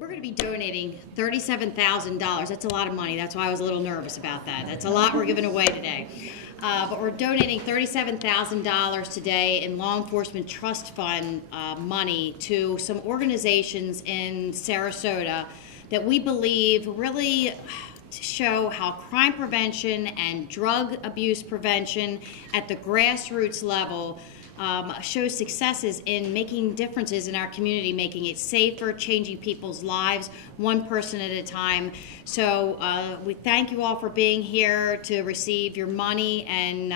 We're going to be donating $37,000. That's a lot of money. That's why I was a little nervous about that. That's a lot we're giving away today. But we're donating $37,000 today in law enforcement trust fund money to some organizations in Sarasota that we believe really show how crime prevention and drug abuse prevention at the grassroots level shows successes in making differences in our community, making it safer, changing people's lives, one person at a time. So we thank you all for being here to receive your money, and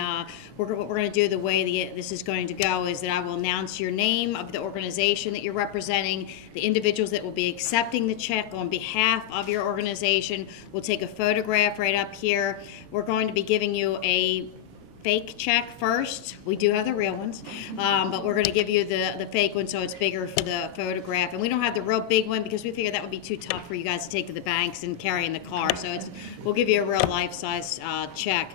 what we're going to do, the way this is going to go, is that I will announce your name of the organization that you're representing, the individuals that will be accepting the check on behalf of your organization. We'll take a photograph right up here. We're going to be giving you a fake check first. We do have the real ones, but we're going to give you the fake one so it's bigger for the photograph. And we don't have the real big one because we figured that would be too tough for you guys to take to the banks and carry in the car. So we'll give you a real life-size check.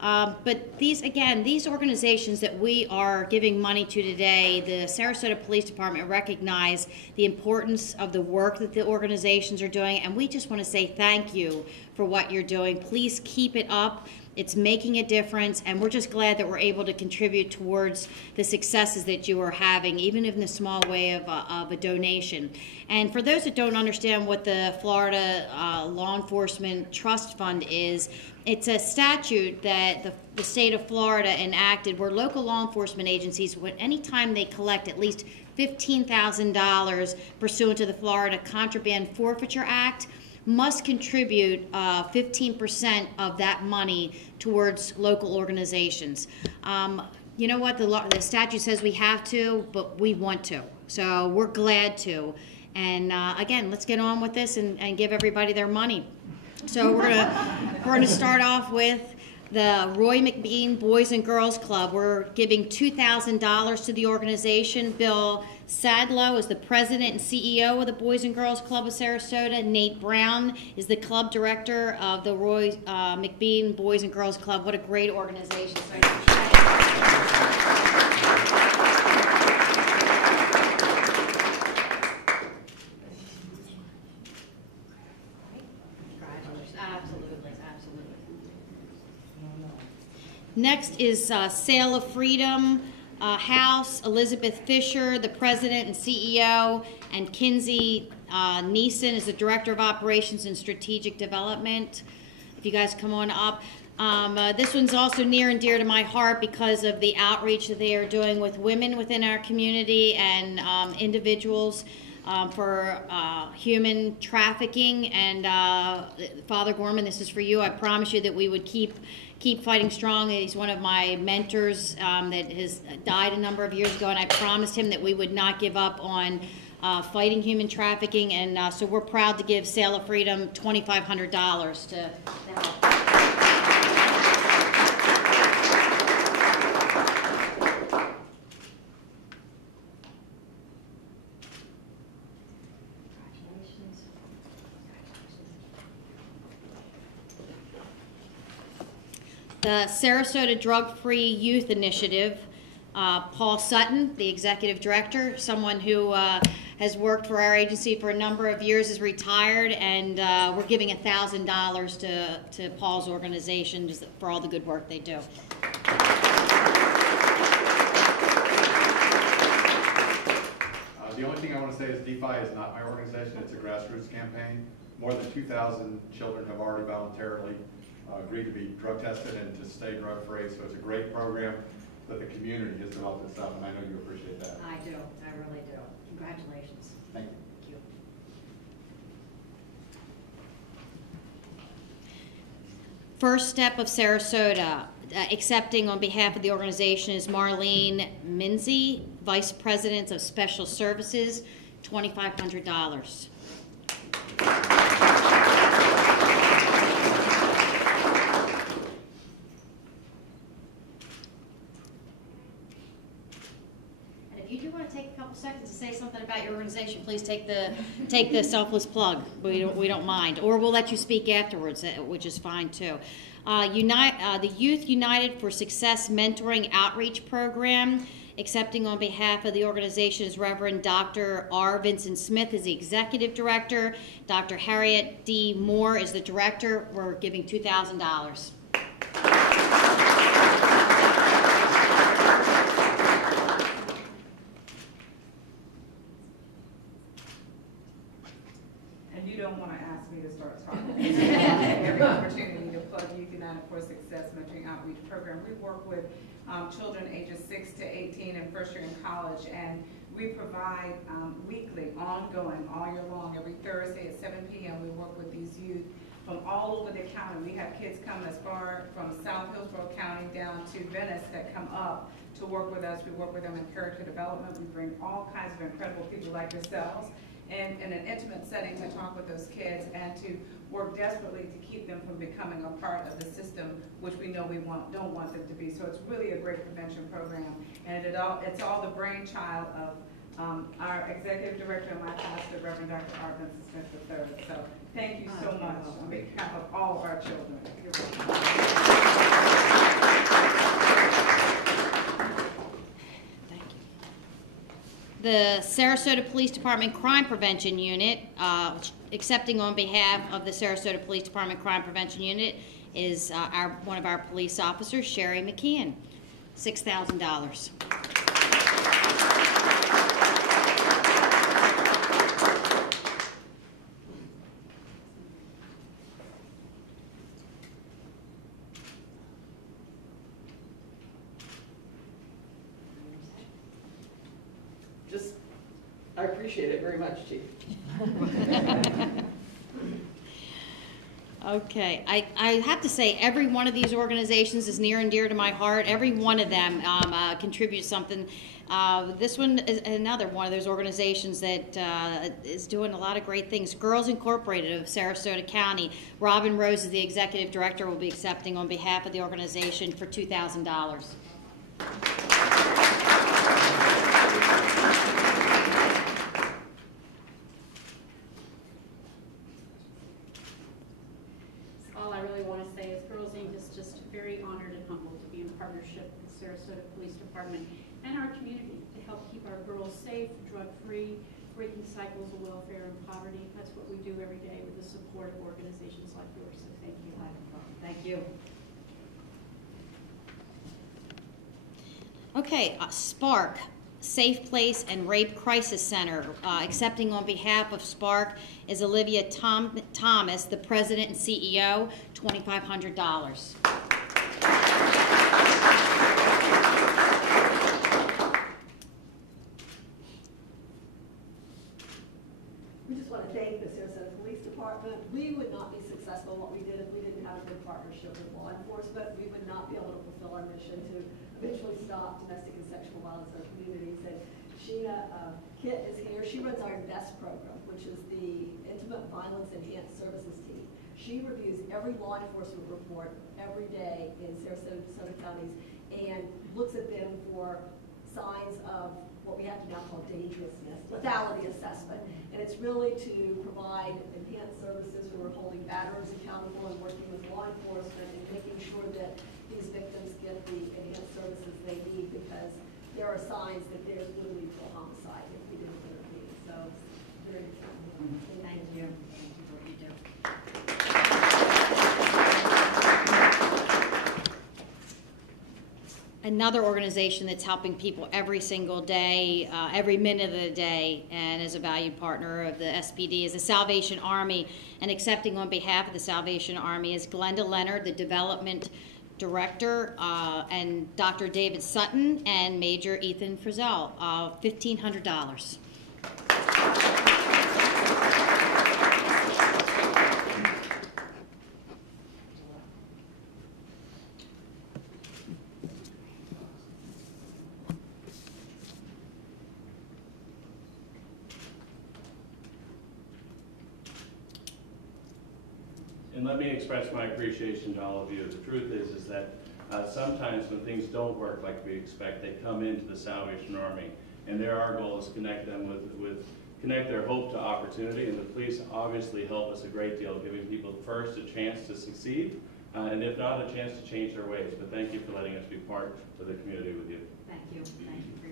But these organizations that we are giving money to today, the Sarasota Police Department recognize the importance of the work that the organizations are doing, and we just want to say thank you for what you're doing. Please keep it up. It's making a difference, and we're just glad that we're able to contribute towards the successes that you are having, even in the small way of a donation. And for those that don't understand what the Florida Law Enforcement Trust Fund is, it's a statute that the state of Florida enacted where local law enforcement agencies, anytime they collect at least $15,000 pursuant to the Florida Contraband Forfeiture Act, must contribute 15% of that money towards local organizations. You know what, the statute says we have to, but we want to. So we're glad to. And again, let's get on with this and give everybody their money. So we're gonna start off with the Roy McKeon Boys and Girls Club. We're giving $2,000 to the organization. Bill Saglo is the president and CEO of the Boys and Girls Club of Sarasota. Nate Brown is the club director of the Roy McKeon Boys and Girls Club. What a great organization. Next is Sale of Freedom House. Elizabeth Fisher, the president and CEO, and Kinsey Neeson is the director of operations and strategic development. If you guys come on up. This one's also near and dear to my heart because of the outreach that they are doing with women within our community and individuals for human trafficking. And Father Gorman, this is for you. I promise you that we would keep fighting strong. He's one of my mentors that has died a number of years ago, and I promised him that we would not give up on fighting human trafficking, and so we're proud to give Sale of Freedom $2,500 to help. The Sarasota Drug-Free Youth Initiative, Paul Sutton, the executive director, someone who has worked for our agency for a number of years, is retired, and we're giving $1,000 to Paul's organization for all the good work they do. The only thing I want to say is DeFi is not my organization. It's a grassroots campaign. More than 2,000 children have already voluntarily agreed to be drug tested and to stay drug free. So it's a great program that the community has developed itself, and I know you appreciate that. I do. I really do. Congratulations. Thank you. Thank you. First Step of Sarasota, accepting on behalf of the organization, is Marlene Minzy, Vice President of Special Services, $2,500. You do want to take a couple seconds to say something about your organization, please take the selfless plug. We don't mind, or we'll let you speak afterwards, which is fine too. The Youth United for Success Mentoring Outreach Program Accepting on behalf of the organization is Reverend Dr. R. Vincent Smith is the Executive Director. Dr. Harriet D. Moore is the Director. We're giving $2,000. And you don't want to ask me to start talking. Every opportunity to plug Youth United for Success Mentoring Outreach Program. We work with children ages 6 to 18 and first year in college, and we provide weekly, ongoing, all year long, every Thursday at 7 p.m. we work with these youth from all over the county. We have kids come as far from South Hillsborough County down to Venice that come up to work with us. We work with them in character development. We bring all kinds of incredible people like yourselves and in an intimate setting to talk with those kids and to work desperately to keep them from becoming a part of the system, which we know we don't want them to be. So it's really a great prevention program, and it's all the brainchild of our executive director and my pastor, Reverend Dr. R. Vincent Smith III. So thank you so much on behalf of all of our children. You're welcome. The Sarasota Police Department Crime Prevention Unit, accepting on behalf of the Sarasota Police Department Crime Prevention Unit is one of our police officers, Sherry McKeon, $6,000. I appreciate it very much, Chief. Okay, I have to say every one of these organizations is near and dear to my heart. Every one of them contributes something. This one is another one of those organizations that is doing a lot of great things. Girls Incorporated of Sarasota County. Robin Rose is the Executive Director, will be accepting on behalf of the organization for $2,000. Very honored and humbled to be in partnership with the Sarasota Police Department and our community to help keep our girls safe, drug-free, breaking cycles of welfare and poverty. That's what we do every day with the support of organizations like yours. So thank you. Thank you. Okay, Spark, Safe Place and Rape Crisis Center. Accepting on behalf of Spark is Olivia Thomas, the President and CEO, $2,500. We just want to thank the Sarasota Police Department. We would not be successful in what we did if we didn't have a good partnership with law enforcement. We would not be able to fulfill our mission to eventually stop domestic and sexual violence in our communities. And Sheena Kit is here. She runs our INVEST program, which is the Intimate Violence Enhanced Services team. She reviews every law enforcement report every day in Sarasota counties and looks at them for signs of what we have to now call dangerousness, lethality assessment. And it's really to provide enhanced services who are holding batterers accountable and working with law enforcement and making sure that these victims get the enhanced services they need, because there are signs that there's literally a homicide if we didn't intervene. So it's very important. Thank you. Thank you for what you do. Another organization that's helping people every single day, every minute of the day, and is a valued partner of the SPD is the Salvation Army. And accepting on behalf of the Salvation Army is Glenda Leonard, the Development Director, and Dr. David Sutton and Major Ethan Frizzell, $1,500. And let me express my appreciation to all of you. The truth is that sometimes when things don't work like we expect, they come into the Salvation Army, and there our goal is to connect them connect their hope to opportunity. And the police obviously help us a great deal, giving people first a chance to succeed, and if not, a chance to change their ways. But thank you for letting us be part of the community with you. Thank you. Thank you for your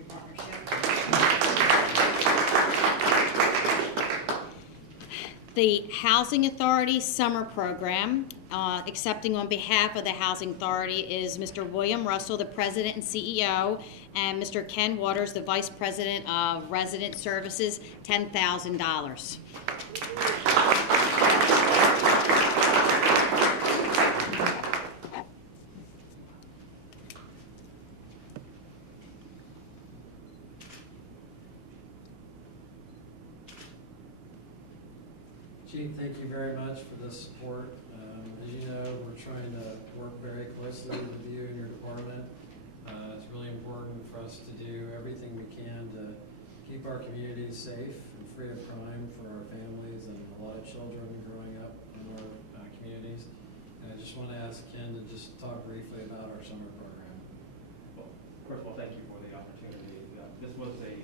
The Housing Authority Summer Program, accepting on behalf of the Housing Authority is Mr. William Russell, the President and CEO, and Mr. Ken Waters, the Vice President of Resident Services, $10,000. Chief, thank you very much for this support. As you know, we're trying to work very closely with you and your department. It's really important for us to do everything we can to keep our communities safe and free of crime for our families and a lot of children growing up in our communities. And I just want to ask Ken to just talk briefly about our summer program. Well, first of all, thank you for the opportunity. This was a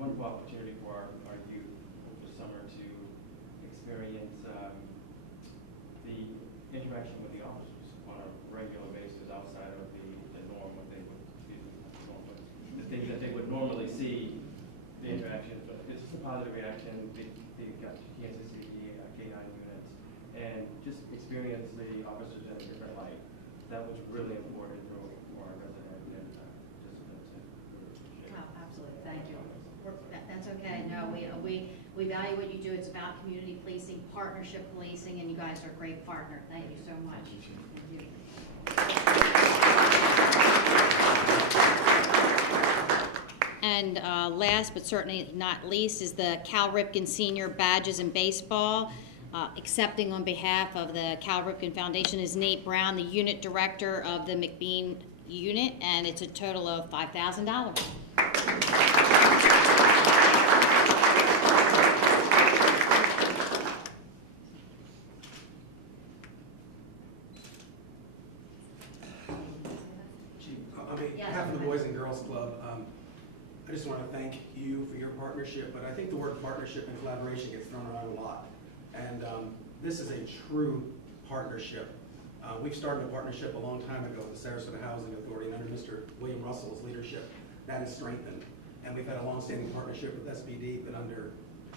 wonderful opportunity for our youth over the summer to experience the interaction with the officers on a regular basis outside of the norm, what they would, the things that they would normally see, the interactions. But it's a positive reaction. They got Kansas City K9 units and just experience the officers in a different light. That was really important for our residents and participants. Oh, absolutely. Thank you. That's okay. No, we value what you do. It's about community policing, partnership policing, and you guys are a great partner. Thank you so much. Thank you. And last but certainly not least is the Cal Ripken Senior Badges in Baseball. Accepting on behalf of the Cal Ripken Foundation is Nate Brown, the unit director of the McKeon unit, and it's a total of $5,000. On behalf of the Boys and Girls Club, I just want to thank you for your partnership, but I think the word partnership and collaboration gets thrown around a lot. And this is a true partnership. We've started a partnership a long time ago with the Sarasota Housing Authority, and under Mr. William Russell's leadership, that is strengthened. And we've had a long-standing partnership with SPD, but under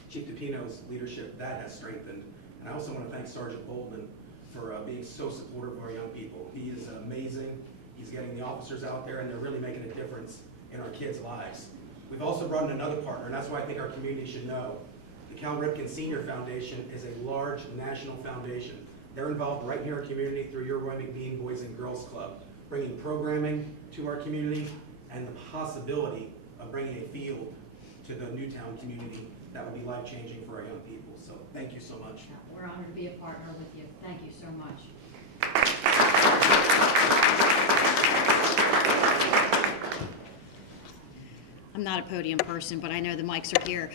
Chief DePino's leadership, that has strengthened. And I also want to thank Sergeant Boldman for being so supportive of our young people. He is amazing. He's getting the officers out there, and they're really making a difference in our kids' lives. We've also brought in another partner, and that's why I think our community should know. The Cal Ripken Senior Foundation is a large national foundation. They're involved right in our community through your Roy McKeon Boys and Girls Club, bringing programming to our community and the possibility of bringing a field to the Newtown community that would be life-changing for our young people. So thank you so much. We're honored to be a partner with you. Thank you so much. I'm not a podium person, but I know the mics are here.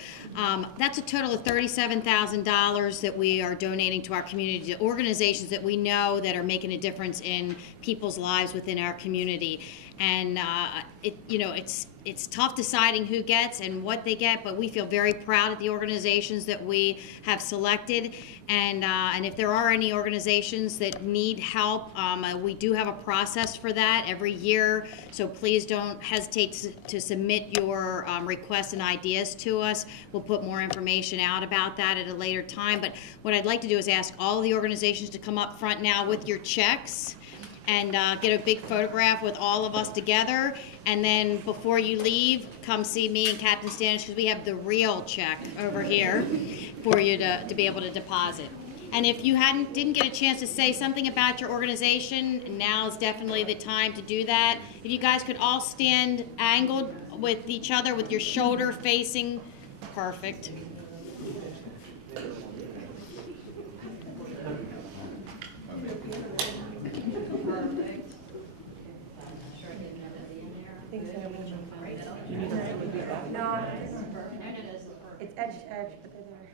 That's a total of $37,000 that we are donating to our community, to organizations that we know that are making a difference in people's lives within our community. And it's tough deciding who gets and what they get, but we feel very proud of the organizations that we have selected. And if there are any organizations that need help, we do have a process for that every year. So please don't hesitate to submit your requests and ideas to us. We'll put more information out about that at a later time. But what I'd like to do is ask all the organizations to come up front now with your checks and get a big photograph with all of us together. And then before you leave, come see me and Captain Stanish, because we have the real check over here for you to be able to deposit. And if you didn't get a chance to say something about your organization, now is definitely the time to do that. If you guys could all stand angled with each other with your shoulder facing, perfect. No, it's edge to edge, but they're there.